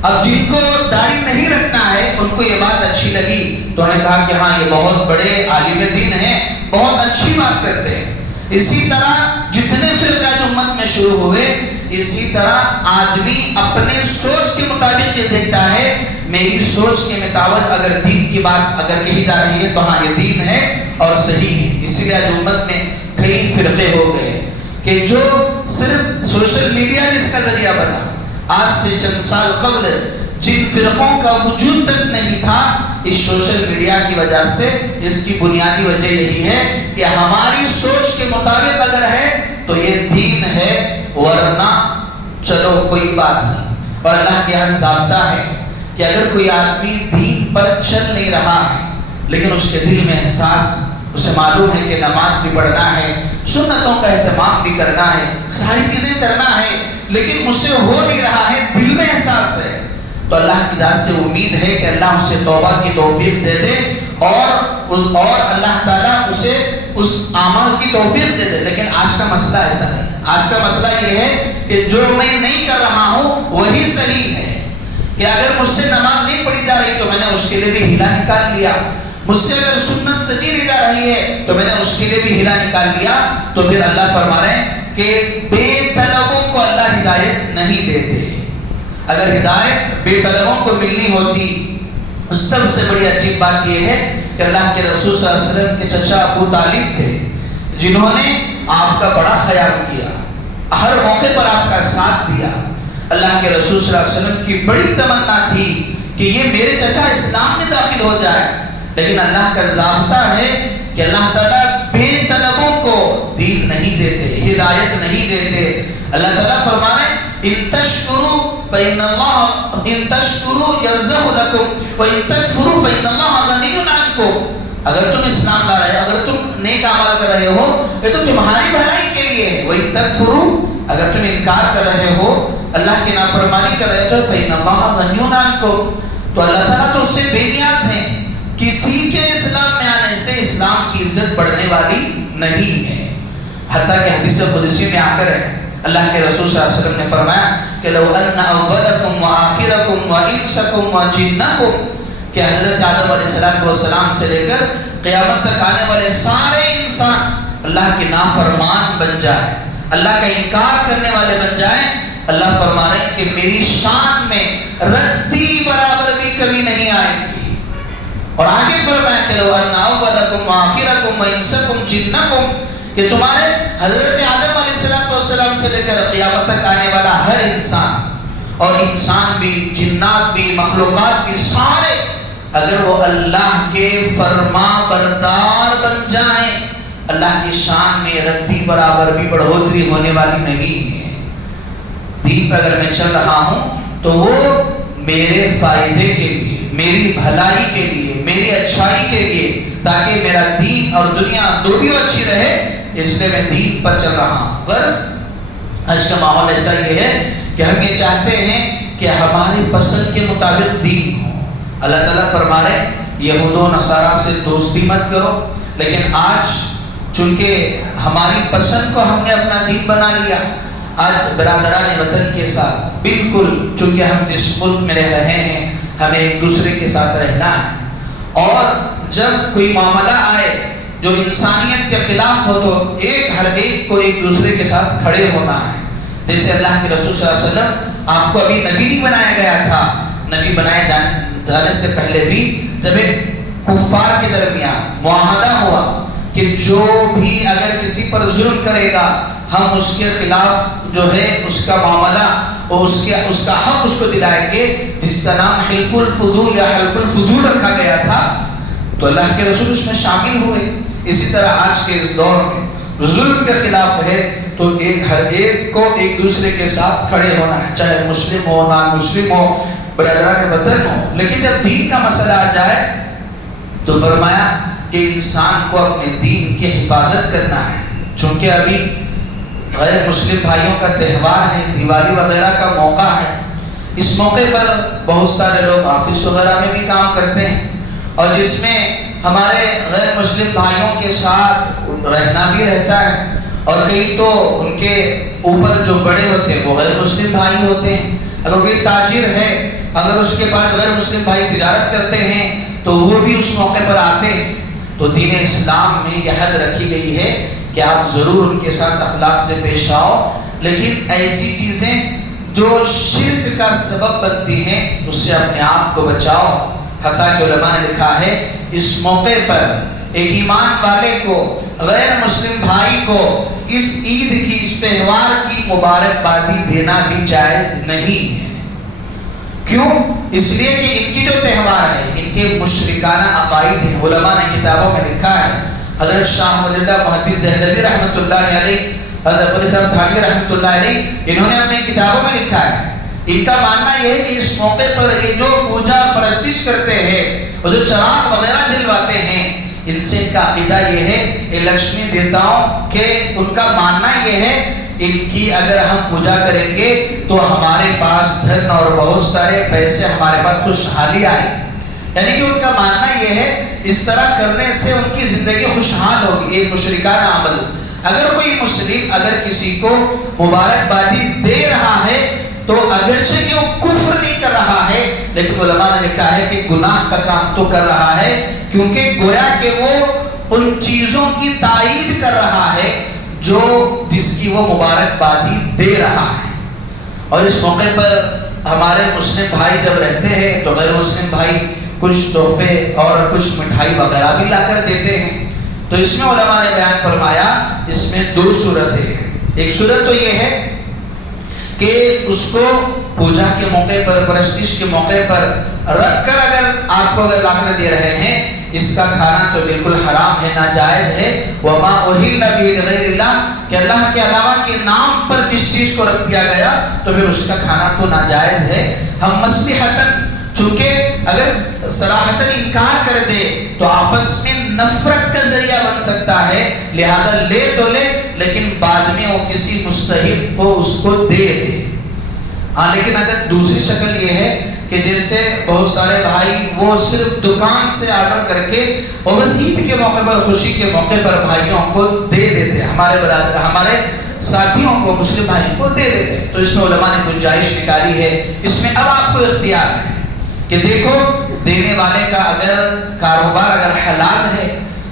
اب جن کو داڑھی نہیں رکھنا ہے ان کو یہ بات اچھی لگی تو انہوں نے کہا کہ ہاں یہ بہت بڑے عالم دین ہیں، بہت اچھی بات کرتے ہیں۔ اسی طرح جتنے فرقہ جو امت میں شروع ہوئے، اسی طرح آدمی اپنے سوچ کے مطابق یہ دیکھتا ہے، میری سوچ کے مطابق اگر دین کی بات اگر کہی جا رہی ہے تو ہاں یہ دین ہے اور صحیح ہے۔ اسی لیے آج امت میں کئی فرقے ہو گئے کہ جو صرف سوشل میڈیا جس کا ذریعہ بنا، آج سے چند سال قبل جن فرقوں کا وجود تک نہیں تھا، اس سوشل میڈیا کی وجہ سے اس کی بنیادی وجہ یہی ہے کہ ہماری سوچ کے مطابق اگر ہے تو یہ دین ہے، ورنہ چلو کوئی بات نہیں۔ اور اللہ کے یہاں ضابطہ ہے کہ اگر کوئی آدمی دین پر چل نہیں رہا ہے لیکن اس کے دل میں احساس، اسے معلوم ہے کہ نماز بھی پڑھنا ہے، سنتوں کا اہتمام بھی کرنا ہے، ساری چیزیں کرنا ہے، لیکن مجھ سے ہو نہیں رہا ہے، دل میں احساس ہے، تو اللہ کی ذات سے امید ہے کہ اللہ اسے توبہ کی توفیق دے دے اور اللہ تعالیٰ اسے اس عمل کی توفیق دے دے۔ لیکن آج کا مسئلہ ایسا نہیں، آج کا مسئلہ یہ ہے کہ جو میں نہیں کر رہا ہوں وہی صحیح ہے، کہ اگر مجھ سے نماز نہیں پڑھی جا رہی تو میں نے اس کے لیے بھی ہیلا نکال لیا، مجھ سے اگر سنت سجی نہیں جا رہی ہے تو میں نے اس کے لیے بھی ہیلا نکال لیا۔ تو پھر اللہ فرما رہے ہیں کہ بے طلبوں کو اللہ ہدایت نہیں دیتے۔ اگر ہدایت بے طلبوں کو ملنی ہوتی، سب سے بڑی عجیب بات یہ ہے کہ اللہ کے رسول صلی اللہ علیہ وسلم کے چچا ابو طالب تھے جنہوں نے آپ کا بڑا خیال کیا، ہر موقع پر آپ کا ساتھ دیا۔ اللہ کے رسول صلی اللہ علیہ وسلم کی بڑی تمنا تھی کہ یہ میرے چچا اسلام میں داخل ہو جائے، لیکن اللہ کا ضابطہ ہے کہ اللہ تعالیٰ بے طلبوں کو دین نہیں دیتے، ہدایت نہیں دیتے۔ اللہ تعالیٰ فرما رہے ہیں ان تشکروا فإن اللہ ان تشکروا یرزق لکم وإن تکفروا فإن اللہ غنی عنکم۔ اگر تم اسلام لا رہے ہو، اگر تم نیک اعمال کر رہے ہو، یہ تو تمہاری بھلائی کے لیے ہے۔ وإن تکفروا، اگر تم انکار کر رہے ہو، اللہ کی نافرمانی کر رہے ہو، فإن اللہ غنی عنکم، تو اللہ تعالیٰ تو اس سے بے نیاز ہے۔ کسی کے اسلام میں آنے سے اسلام کی عزت بڑھنے والی نہیں ہے۔ حتیٰ کہ حدیث قدسی میں آ کر ہے اللہ کے رسول صلی اللہ علیہ وسلم نے فرمایا کہ لو ان اولکم وآخرکم وانسکم وجنکم، کہ حضرت آدم علیہ السلام سے لے کر قیامت تک آنے والے سارے انسان اللہ کے نافرمان بن جائے، اللہ کا انکار کرنے والے بن جائیں، اللہ فرما رہے ہیں کہ میری شان میں رتی برابر بھی کمی نہیں آئے گی۔ اور آگے فرمایا کہ لو ان اولکم وآخرکم وانسکم جنکم، کہ تمہارے حضرت آدم علیہ السلام سے لے کر قیامت تک آنے والا ہر انسان، اور انسان بھی، جنات بھی، مخلوقات بھی، سارے اگر وہ اللہ کے فرما بردار بن جائیں، اللہ کی شان میں رتی برابر بھی بڑھوتری ہونے والی نہیں ہے۔ دین پر اگر میں چل رہا ہوں تو وہ میرے فائدے کے لیے، میری بھلائی کے لیے، میری اچھائی کے لیے، تاکہ میرا دین اور دنیا دو بھی اچھی رہے، اس لیے میں دین پر چل رہا ہوں۔ غرض آج کا ماحول ایسا یہ ہے کہ ہم یہ چاہتے ہیں کہ ہماری پسند کے مطابق دین ہو۔ اللہ تعالیٰ فرما رہے یہود و نصارہ سے دوستی مت کرو، لیکن آج چونکہ ہماری پسند کو ہم نے اپنا دین بنا لیا، آج برادران وطن کے ساتھ بالکل، چونکہ ہم جس ملک میں رہ رہے ہیں ہمیں ایک دوسرے کے ساتھ رہنا ہے، اور جب کوئی معاملہ آئے جو انسانیت کے خلاف ہو تو ہر ایک کو ایک دوسرے کے ساتھ کھڑے ہونا ہے۔ جیسے اللہ کے رسول صلی اللہ علیہ وسلم، آپ کو ابھی نبی نہیں بنایا گیا تھا، نبی بنائے جانے سے پہلے بھی جب ایک کفار کے درمیان معاہدہ ہوا کہ جو بھی اگر کسی پر ظلم کرے گا ہم اس کے خلاف جو ہے اس کا معاملہ اور اس کا حق اس کو دلائیں گے، جس کا نام حلف الفضول یا حلف الفضول رکھا گیا تھا، تو اللہ کے رسول اس میں شامل ہوئے۔ اسی طرح آج کے اس دور میں ظلم کے خلاف ہے تو ہر ایک کو ایک دوسرے کے ساتھ کھڑے ہونا ہے، چاہے مسلم ہو نان مسلم ہو، برادران وطن ہو۔ لیکن جب دین کا مسئلہ آ جائے تو فرمایا کہ انسان کو اپنے دین کی حفاظت کرنا ہے۔ چونکہ ابھی غیر مسلم بھائیوں کا تہوار ہے، دیوالی وغیرہ کا موقع ہے، اس موقع پر بہت سارے لوگ آفس وغیرہ میں بھی کام کرتے ہیں، اور جس میں ہمارے غیر مسلم بھائیوں کے ساتھ رہنا بھی رہتا ہے، اور کئی تو ان کے اوپر جو بڑے ہوتے ہیں وہ غیر مسلم بھائی ہوتے ہیں۔ اگر کوئی تاجر ہے، اگر اس کے پاس غیر مسلم بھائی تجارت کرتے ہیں تو وہ بھی اس موقع پر آتے ہیں۔ تو دین اسلام میں یہ حد رکھی گئی ہے کہ آپ ضرور ان کے ساتھ اخلاق سے پیش آؤ، لیکن ایسی چیزیں جو شرک کا سبب بنتی ہیں اس سے اپنے آپ کو بچاؤ۔ حتیٰ کہ علماء نے لکھا ہے اس موقع پر ایک ایمان والے کو، غیر مسلم بھائی کو اس عید کی، اس تہوار کی مبارکبادی دینا بھی جائز نہیں ہے۔ کیوں؟ اس لیے کہ ان کی جو تہوار ہے ان کے مشرکانہ عقائد ہیں۔ علماء نے کتابوں میں لکھا ہے، حضرت شاہ ولی اللہ محدث دہلوی رحمۃ اللہ علیہ، حضرت علی صاحب تھانوی رحمۃ اللہ علیہ، انہوں نے اپنی کتابوں میں لکھا ہے، ان کا ماننا یہ ہے کہ اس موقع پر یہ جو پوجا پرستش کرتے ہیں، وہ جو چراغ وغیرہ جلواتے ہیں، ان سے ان کا عقیدہ یہ ہے کہ لکشمی دیوتاؤں کے، ان کا ماننا یہ ہے ان کی اگر ہم پوجا کریں گے تو ہمارے پاس دھن اور بہت سارے پیسے، ہمارے پاس خوشحالی آئے، یعنی کہ ان کا ماننا یہ ہے اس طرح کرنے سے ان کی زندگی خوشحال ہوگی۔ ایک مشرکانہ عمل، اگر کوئی مسلم اگر کسی کو مبارکبادی دے رہا ہے تو اگرچہ کہ وہ کفر نہیں کر رہا ہے، لیکن علماء نے لکھا ہے کہ گناہ کا کام تو کر رہا ہے، کیونکہ گویا کہ وہ ان چیزوں کی تائید کر رہا ہے جس کی وہ مبارکبادی دے رہا ہے۔ اور اس موقع پر ہمارے مسلم بھائی جب رہتے ہیں تو غیر مسلم بھائی کچھ تحفے اور کچھ مٹھائی وغیرہ بھی لا کر دیتے ہیں۔ تو اس میں علماء نے بیان فرمایا اس میں دو صورتیں ہیں۔ ایک صورت تو یہ ہے کہ اس کو پوجا کے موقع پر، پرستش کے موقع پر رکھ کر اگر آپ کو اگر لا کر دے رہے ہیں، اس کا کھانا تو بالکل حرام ہے، ناجائز ہے۔ وَمَا أُهِلَّ بِهِ لِغَيْرِ اللَّهِ، کہ اللہ کے علاوہ کے نام پر جس چیز کو رکھ دیا گیا تو پھر اس کا کھانا تو ناجائز ہے۔ ہم مصلحتاً، چونکہ اگر صراحتاً انکار کر دے تو آپس میں نفرت کا ذریعہ بن سکتا ہے، لہذا لے تو لے لیکن بعد میں وہ کسی مستحق کو اس کو دے دے۔ ہاں، لیکن اگر دوسری شکل یہ ہے کہ جیسے بہت سارے بھائی وہ صرف دکان سے آرڈر کر کے اور بس عید کے موقع پر، خوشی کے موقع پر بھائیوں کو دے دیتے، ہمارے ساتھیوں کو، مسلم بھائیوں کو دے دیتے، تو اس میں علماء نے گنجائش نکالی ہے۔ اس میں اب آپ کو اختیار ہے کہ دیکھو دینے والے کا اگر کاروبار اگر حلال ہے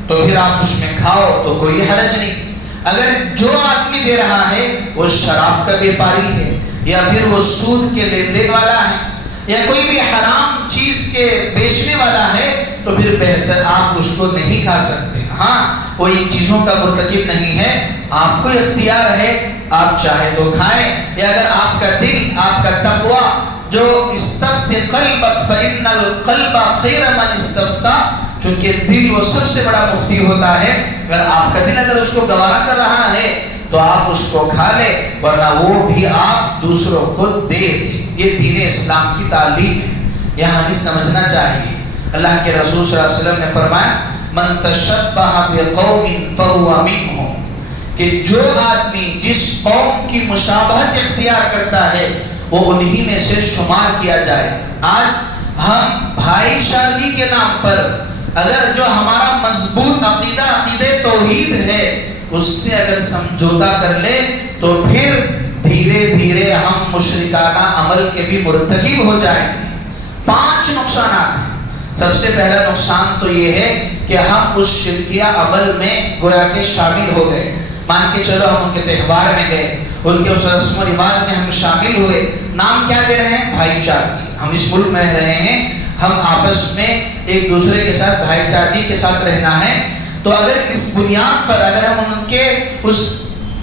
تو پھر آپ اس میں کھاؤ تو کوئی حرج نہیں۔ اگر جو آدمی دے رہا ہے وہ شراب کا بیپاری ہے یا پھر وہ سود کے لین دین والا ہے یا کوئی بھی حرام چیز کے بیچنے والا ہے تو پھر بہتر آپ اس کو نہیں کھا سکتے۔ ہاں، وہ ان چیزوں کا مرتکب نہیں ہے، آپ کو اختیار ہے، آپ چاہے تو کھائیں، یا اگر آپ کا دل، آپ کا تقوی جو استفت قلبک فإن القلب خیر من استفتا، چونکہ دل وہ سب سے بڑا مفتی ہوتا ہے، اگر آپ کا دل اگر اس کو گوارا کر رہا ہے تو آپ اس کو کھا لیں، ورنہ وہ بھی آپ دوسروں کو دے دیں۔ یہ دین اسلام کی تعلیم ہے۔ یہاں ہمیں سمجھنا چاہیے. اللہ کے رسول صلی اللہ علیہ وسلم نے فرمایا من تشبہ بقوم فہو منہم، کہ جو آدمی جس قوم کی مشابہت اختیار کرتا ہے وہ انہی میں سے شمار کیا جائے. آج ہم بھائی چارگی کے نام پر اگر جو ہمارا مضبوط عقیدہ عقیدہ توحید ہے اس سے اگر سمجھوتا کر لے تو پھر دھیرے دھیرے ہم مشرکانہ عمل کے بھی مرتکب ہو جائیں گے. 5 نقصانات ہیں. سب سے پہلا نقصان تو یہ ہے کہ ہم اس شرکیہ عمل میں گویا کہ شامل ہو گئے. مان کے چلو ہم ان کے تہوار میں گئے، ان کے اس رسم و رواج میں ہم شامل ہوئے. نام کیا دے رہے ہیں؟ بھائی چارگی. ہم اس ملک میں رہ رہے ہیں، ہم آپس میں ایک دوسرے کے ساتھ بھائی چارگی کے ساتھ رہنا ہے. تو اگر اس بنیاد پر اگر ہم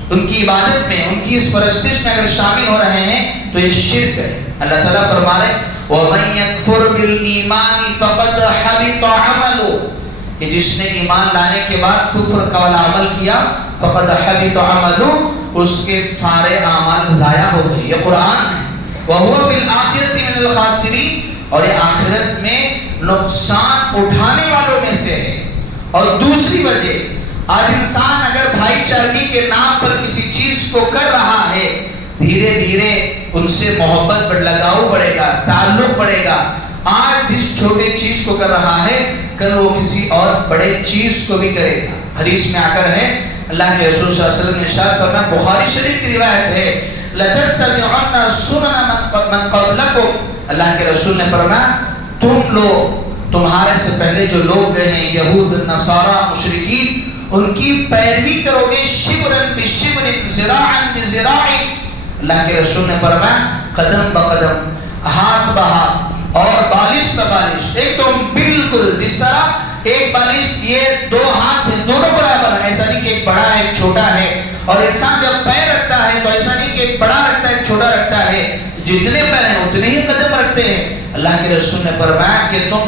ان کی عبادت میں، ان کی اس پرستش میں اگر شامل ہو رہے ہیں تو یہ شرک ہے. اللہ تعالیٰ فرما رہے وَمَن يَكْفُرْ بِالْإِيمَانِ فَقَدْ حَبِطَ عَمَلُهُ، کہ جس نے ایمان لانے کے بعد کفر کا والا عمل کیا فَقَدْ حَبِطَ عَمَلُهُ، اس کے سارے اعمال ضائع ہو گئے. یہ قرآن ہے. وَهُوَ فِي الْآخِرَةِ مِنَ الْخَاسِرِينَ، اور یہ آخرت میں نقصان اٹھانے والوں میں سے ہے. اور دوسری وجہ، آج انسان اگر بھائی چارگی کے نام پر کسی چیز کو کر رہا ہے دھیرے دھیرے ان سے محبت پر لگاؤ بڑھے گا، تعلق بڑھے گا. آج جس چھوٹے چیز کو کر رہا ہے کل وہ کسی اور بڑے چیز کو بھی کرے گا. حدیث میں آ کر ہے اللہ کے رسول صلی اللہ علیہ وسلم نے ارشاد فرمایا، بخاری شریف کی روایت ہے لَتَتَّبِعُنَّ سُنَنَ مَنْ قَبْلَكُمْ، اللہ کے رسول نے فرمایا تم لوگ، تمہارے سے پہلے جو لوگ گئے ہیں یہود، نصارہ، مشرکین، ان کی پیروی کرو گے شبرن بشبر ذراعن بذراع. اللہ کے رسول نے فرمایا قدم بقدم، ہاتھ بہاتھ اور بالش ببالش، ایک تو بالکل جس طرح ایک بالش یہ 2 ہاتھ ہیں دونوں برابر ہیں، ایسا نہیں کہ ایک بڑا ہے ایک چھوٹا ہے. اور انسان جب پیر رکھتا ہے تو ایسا نہیں کہ ایک بڑا رکھتا ہے ایک چھوٹا رکھتا ہے، جتنے پیر ہیں اتنے ہی قدم رکھتے ہیں. اللہ کے رسول نے فرمایا کہ تم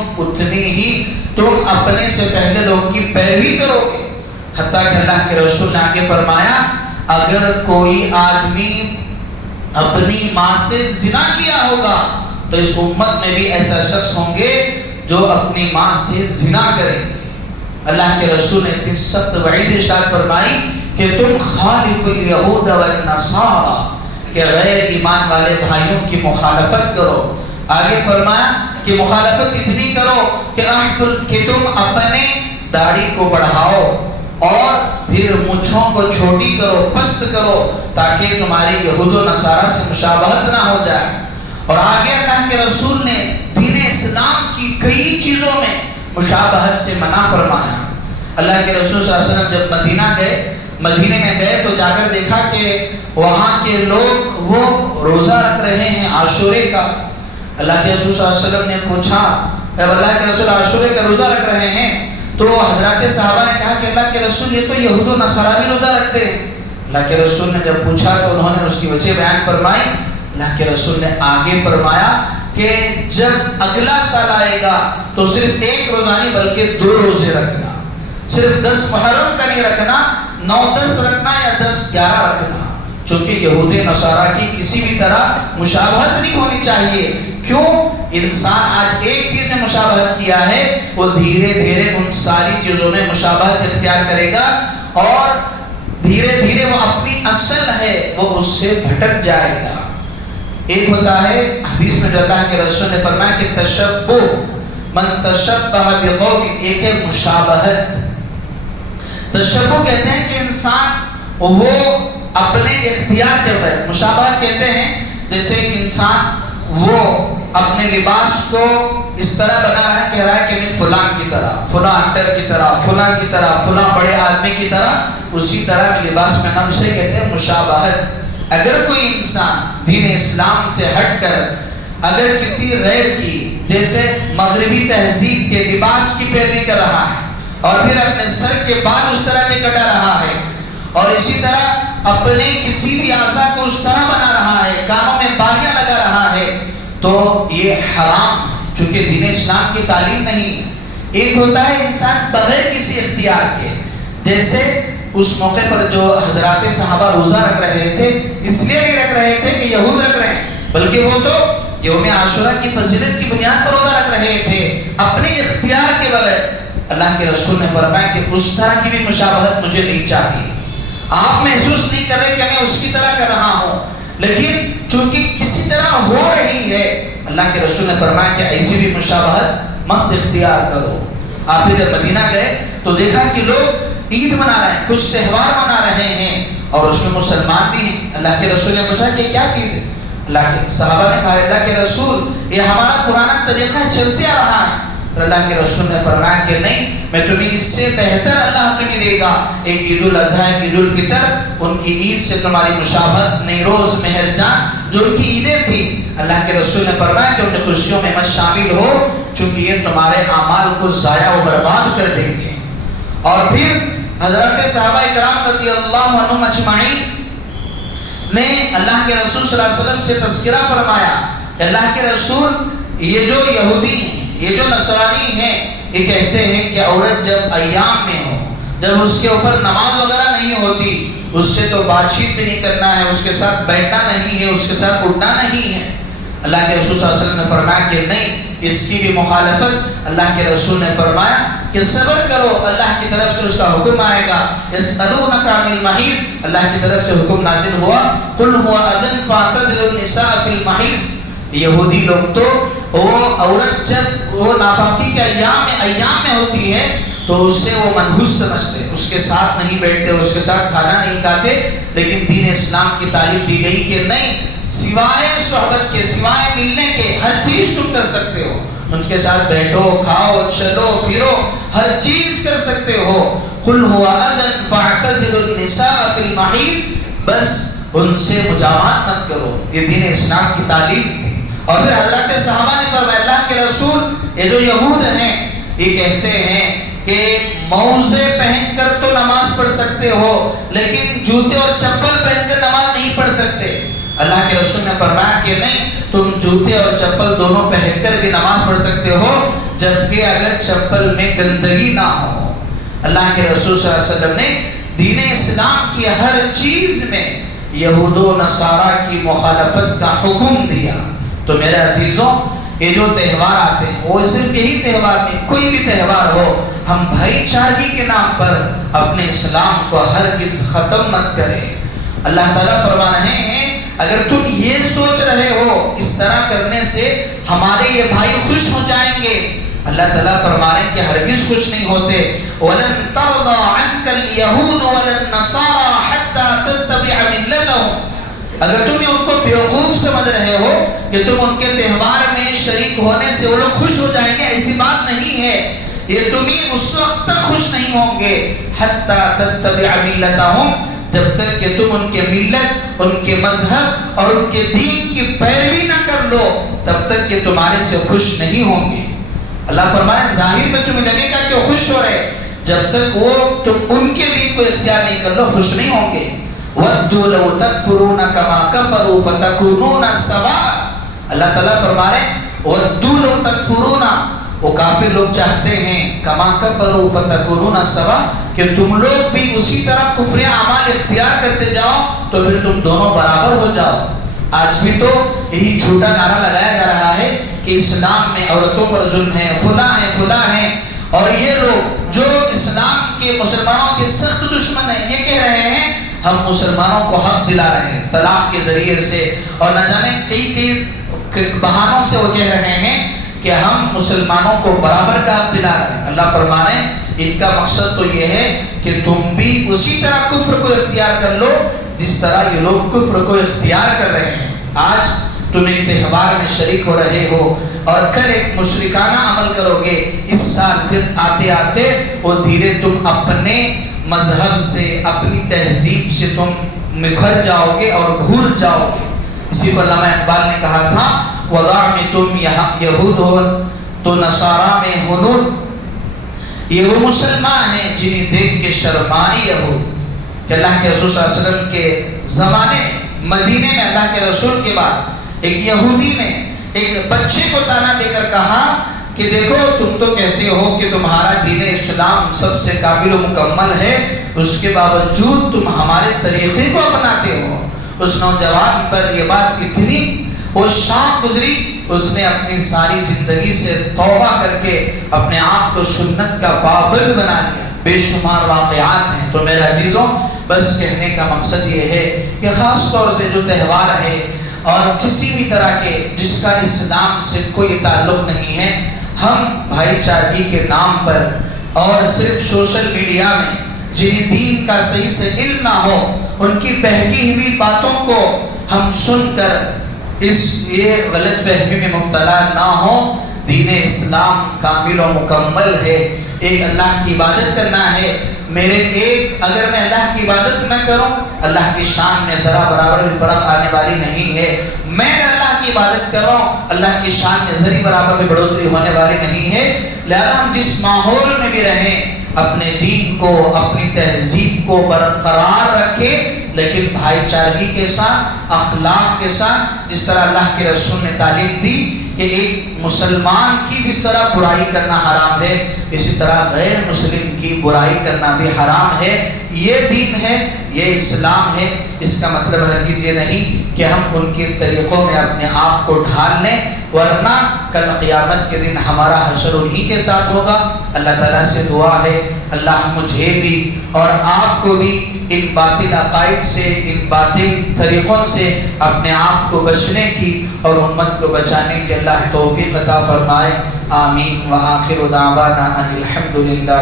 اپنے سے پہلے لوگوں کی پیروی کرو گے. حتیٰ کہ اللہ کے رسول نے آگے فرمایا اگر کوئی آدمی اپنی ماں سے زنا کیا ہوگا تو اس امت میں بھی ایسا شخص ہوں گے جو اپنی ماں سے زنا کریں گے. اللہ کے رسول نے اتنی سخت وعید ارشاد فرمائی کہ تم خالف الیہود والنصارى، کہ غیر ایمان والے بھائیوں کی مخالفت کرو. آگے فرمایا کہ مخالفت اتنی کرو کہ تم اپنے داڑھی کو بڑھاؤ اور پھر مونچھوں کو چھوٹی کرو، پست کرو، تاکہ تمہاری یہود و نصارہ سے مشابہت نہ ہو جائے. اور آگے اللہ کے رسول نے دین اسلام کی کئی چیزوں میں مشابہت سے منع فرمایا. اللہ کے رسول صلی اللہ علیہ وسلم جب مدینے میں گئے تو جا کر دیکھا کہ وہاں کے لوگ وہ روزہ رکھ رہے ہیں عاشورے کا. اللہ کے رسول صلی اللہ علیہ وسلم نے پوچھا جب اللہ کے رسول عاشورے کا روزہ رکھ رہے ہیں تو حضرات صحابہ نے کہا کہ اللہ کے رسول یہ تو یہود و نصارہ بھی روزہ رکھتے ہیں. اللہ کے رسول نے جب پوچھا تو انہوں نے اس کی وجہ بیان فرمائی. اللہ کے رسول نے آگے فرمایا کہ جب اگلا سال آئے گا تو صرف 1 روزہ نہیں بلکہ 2 روزے رکھنا، صرف 10 محرم کا نہیں رکھنا، 9-10 رکھنا یا 10-11 رکھنا، چونکہ یہود نصارہ کی کسی بھی طرح مشابہت نہیں ہونی چاہیے. کیوں؟ انسان آج ایک چیز میں مشابہت کیا ہے وہ دھیرے دھیرے ان ساری چیزوں میں مشابہت اختیار کرے گا اور دھیرے دھیرے وہ اپنی اصل ہے وہ اس سے بھٹک جائے گا. ایک ہوتا ہے حدیث میں جو اللہ کے رسول نے فرمایا کہ تشبہ من تشبہ بقوم، ایک ہے مشابہت. تشبہ کہتے ہیں کہ انسان وہ اپنے اختیار کے بغیر، مشابہت کہتے ہیں جیسے کہ انسان وہ اپنے لباس کو اس طرح بنا ہے کہہ رہا ہے کہ میں فلاں کی طرح، فلاں اکٹر کی طرح، فلاں کی طرح، فلاں بڑے آدمی کی طرح اسی طرح میں لباس میں نام سے کہتے ہیں مشابہت. اگر کوئی انسان دین اسلام سے ہٹ کر اگر کسی غیر کی جیسے مغربی تہذیب کے لباس کی پیروی کر رہا ہے اور پھر اپنے سر کے بال اس طرح کے کٹا رہا ہے اور اسی طرح اپنے کسی بھی اعضاء کو اس طرح بنا رہا ہے، کانوں میں بالیاں لگا رہا ہے تو یہ حرام، چونکہ دین اسلام کی تعلیم نہیں ہے. ایک ہوتا ہے انسان بغیر کسی اختیار کے، جیسے اس موقع پر جو حضرات صحابہ روزہ رکھ رہے تھے اس لیے نہیں رکھ رہے تھے کہ یہود رکھ رہے ہیں، بلکہ وہ تو یوم عاشورہ کی فضیلت کی بنیاد پر روزہ رکھ رہے تھے اپنے اختیار کے بغیر. اللہ کے رسول نے فرمایا کہ اس طرح کی بھی مشابہت مجھے نہیں چاہیے. آپ محسوس نہیں کر رہے کہ میں اس کی طرح کر رہا ہوں، لیکن چونکہ کسی طرح ہو رہی ہے، اللہ کے رسول نے فرمایا کہ ایسی بھی مشابہت مت اختیار کرو. آپ جب مدینہ گئے تو دیکھا کہ لوگ عید منا رہے ہیں، کچھ تہوار منا رہے ہیں، اور اس میں مسلمان بھی ہیں. اللہ کے رسول نے پوچھا کہ کیا چیز ہے؟ اللہ کے صحابہ نے کہا اللہ کے رسول یہ ہمارا پرانا طریقہ چلتے آ رہا ہے. اللہ کے رسول نے فرمایا کہ نہیں، میں تمہیں اس سے بہتر اللہ تمہیں دے گا. ایک عید الاضحیٰ، عید الفطر، ان کی عید سے تمہاری مشابہت نیروز، مہرجان جو ان کی عیدیں تھیں، اللہ کے رسول نے فرمایا کہ ان خوشیوں میں مت شامل ہو، چونکہ یہ تمہارے اعمال کو ضائع و برباد کر دیں گے. اور پھر حضرت صحابہ کرام رضی اللہ عنہم اجمعین نے اللہ کے رسول صلی اللہ علیہ وسلم سے تذکرہ فرمایا کہ اللہ کے رسول یہ جو یہودی ہیں، یہ جو نصرانی ہیں، یہ کہتے ہیں کہ عورت جب ایام میں ہو، جب اس کے اوپر نماز وغیرہ نہیں ہوتی، اس سے تو بات چیت بھی نہیں کرنا ہے، اس کے ساتھ بیٹھنا نہیں ہے، اس کے ساتھ اٹھنا نہیں ہے. اللہ کے رسول صلی اللہ علیہ وسلم نے فرمایا کہ نہیں، اس کی بھی مخالفت. اللہ کے رسول نے فرمایا کہ صبر کرو، اللہ کی طرف سے اس کا حکم آئے گا. یسألونک عن المحیض، اللہ کی طرف سے حکم نازل ہوا، قل هو اذن فاعتزلوا النساء فی المحیض. یہودی لوگ تو وہ عورت جب وہ ناپاکی کے ایام میں ہوتی ہے تو اس سے وہ منحوس سمجھتے، اس کے ساتھ نہیں بیٹھتے، اس کے ساتھ کھانا نہیں کھاتے. لیکن دین اسلام کی تعلیم دی گئی کہ نہیں، سوائے صحبت کے، سوائے ملنے کے ہر چیز تم کر سکتے ہو. ان کے ساتھ بیٹھو، کھاؤ، چلو پھرو، ہر چیز کر سکتے ہو. قل هو اذن فاعتزلوا النساء فی المحیض، بس ان سے مجاورت مت کرو. یہ دین اسلام کی تعلیم تھی. اور پھر حضرت صحابہ نے فرمایا اللہ کے رسول یہ جو یہود ہیں یہ کہتے ہیں کہ موزے پہن کر تو نماز پڑھ سکتے ہو، لیکن جوتے اور چپل پہن کر نماز نہیں پڑھ سکتے. اللہ کے رسول نے فرمایا کہ نہیں، تم جوتے اور چپل دونوں پہن کر بھی نماز پڑھ سکتے ہو، جبکہ اگر چپل میں گندگی نہ ہو. اللہ کے رسول صلی اللہ علیہ وسلم نے دین اسلام کی ہر چیز میں یہود و نصارہ کی مخالفت کا حکم دیا. تو میرے عزیزوں، یہ جو تہوار آتے ہیں وہ صرف یہی تہوار نہیں، کوئی بھی تہوار ہو، ہم بھائی چارگی کے نام پر اپنے اسلام کو ہرگز ختم مت کریں. اللہ تعالیٰ فرما رہے ہیں اگر تم یہ سوچ رہے ہو اس طرح کرنے سے ہمارے یہ بھائی خوش ہو جائیں گے، اللہ تعالیٰ فرما رہے ہیں کہ ہرگز خوش نہیں ہوتے. وَلَن تَرْضَى عَنْكَ الْيَهُودُ وَلَا النَّصَارَى حَتَّى تَتَّبِعَ مِلَّتَهُمْ. اگر تم ان کو بیوقوف سمجھ رہے ہو کہ تم ان کے تہوار میں شریک ہونے سے وہ لوگ خوش ہو جائیں گے، ایسی بات نہیں ہے. یہ تمہیں اس وقت تک خوش نہیں ہوں گے حتی تتبع ملتہم، جب تک کہ تم ان کے ملت، ان کے مذہب اور ان کے دین کی پیروی نہ کر لو، تب تک کہ تمہارے سے خوش نہیں ہوں گے. اللہ فرمائے ظاہر میں تمہیں لگے گا کہ وہ خوش ہو رہے، جب تک وہ تم ان کے دین کو اختیار نہیں کر لو خوش نہیں ہوں گے. وَدُّوا لَوْ تَكْفُرُونَ كَمَا كَفَرُوا فَتَكُونُونَ سَوَاءً. اللہ تعالیٰ فرما رہے ہیں وَدُّوا لَوْ تَكْفُرُونَ، وہ کافر لوگ چاہتے ہیں كَمَا كَفَرُوا فَتَكُونُونَ سَوَاءً کہ تم لوگ بھی اسی طرح کفر اعمال اختیار کرتے جاؤ تو پھر تم دونوں برابر ہو جاؤ. آج بھی تو یہی جھوٹا نعرہ لگایا جا رہا ہے کہ اسلام میں عورتوں پر ظلم ہے، فلاں ہیں. اور یہ لوگ جو اسلام کے مسلمانوں کے سخت دشمن ہیں یہ کہہ رہے ہیں ہم مسلمانوں کو حق دلا رہے ہیں طلاق کے ذریعے سے، اور نہ جانے کئی بہانوں سے وہ کہہ رہے ہیں کہ ہم مسلمانوں کو برابر کا حق دلا رہے ہیں. اللہ فرما رہے ہیں ان کا مقصد تو یہ ہے کہ تم بھی اسی طرح کفر کو اختیار کر لو جس طرح یہ لوگ کفر کو اختیار کر رہے ہیں. آج تم ایک تہوار میں شریک ہو رہے ہو اور کل ایک مشرکانہ عمل کرو گے، اس سال پھر آتے آتے وہ دھیرے تم اپنے مذہب سے، اپنی تہذیب سے تم مکھر جاؤ گے اور بھول جاؤ گے. اسی پر علامہ اقبال نے کہا تھا وضع میں تم یہود ہو تو نصارہ میں ہنود. یہ وہ مسلمان ہیں جنہیں دیکھ کے شرمائے یہود. کہ اللہ کے رسول صلی اللہ علیہ وسلم کے زمانے مدینے میں اللہ کے رسول کے بعد ایک یہودی نے ایک بچے کو تانا دے کر کہا کہ دیکھو تم تو کہتے ہو کہ تمہارا دین اسلام سب سے کامل و مکمل ہے، اس کے باوجود تم ہمارے طریقے کو اپناتے ہو. اس نوجوان پر یہ بات اتنی وہ شوق گزری اس نے اپنی ساری زندگی سے توبہ کر کے اپنے آپ کو سنت کا پابند بنا لیا۔ بے شمار واقعات ہیں۔ تو میرے عزیزوں، بس کہنے کا مقصد یہ ہے کہ خاص طور سے جو تہوار ہے اور کسی بھی طرح کے جس کا اسلام سے کوئی تعلق نہیں ہے، ہم بھائی چارگی کے نام پر اور صرف سوشل میڈیا میں جنہیں دین کا صحیح سے علم نہ ہو، ان کی بہکی ہوئی باتوں کو ہم سن کر یہ غلط فہمی میں مبتلا نہ ہو۔ دین اسلام کامل و مکمل ہے۔ ایک اللہ کی عبادت کرنا ہے۔ اگر میں اللہ کی عبادت نہ کروں، اللہ کی شان میں ذرا برابر بھی فرق آنے والی نہیں ہے۔ میں اللہ کی عبادت کر رہا ہوں، اللہ کی شان میں ذری برابر بھی بڑھوتری ہونے والی نہیں ہے۔ لہذا ہم جس ماحول میں بھی رہیں، اپنے دین کو، اپنی تہذیب کو برقرار رکھیں، لیکن بھائی چارگی کے ساتھ، اخلاق کے ساتھ، جس طرح اللہ کے رسول نے تعلیم دی کہ ایک مسلمان کی جس طرح برائی کرنا حرام ہے، اسی طرح غیر مسلم کی برائی کرنا بھی حرام ہے۔ یہ دین ہے، یہ اسلام ہے۔ اس کا مطلب ہرگز یہ نہیں کہ ہم ان کے طریقوں میں اپنے آپ کو ڈھال لیں، ورنہ کل قیامت کے دن ہمارا حشر انہی کے ساتھ ہوگا۔ اللہ تعالیٰ سے دعا ہے اللہ مجھے بھی اور آپ کو بھی ان باطل عقائد سے، ان باطل طریقوں سے اپنے آپ کو بچنے کی اور امت کو بچانے کی اللہ توفیق عطا فرمائے۔ آمین۔ وآخر دعوانا ان الحمد للہ۔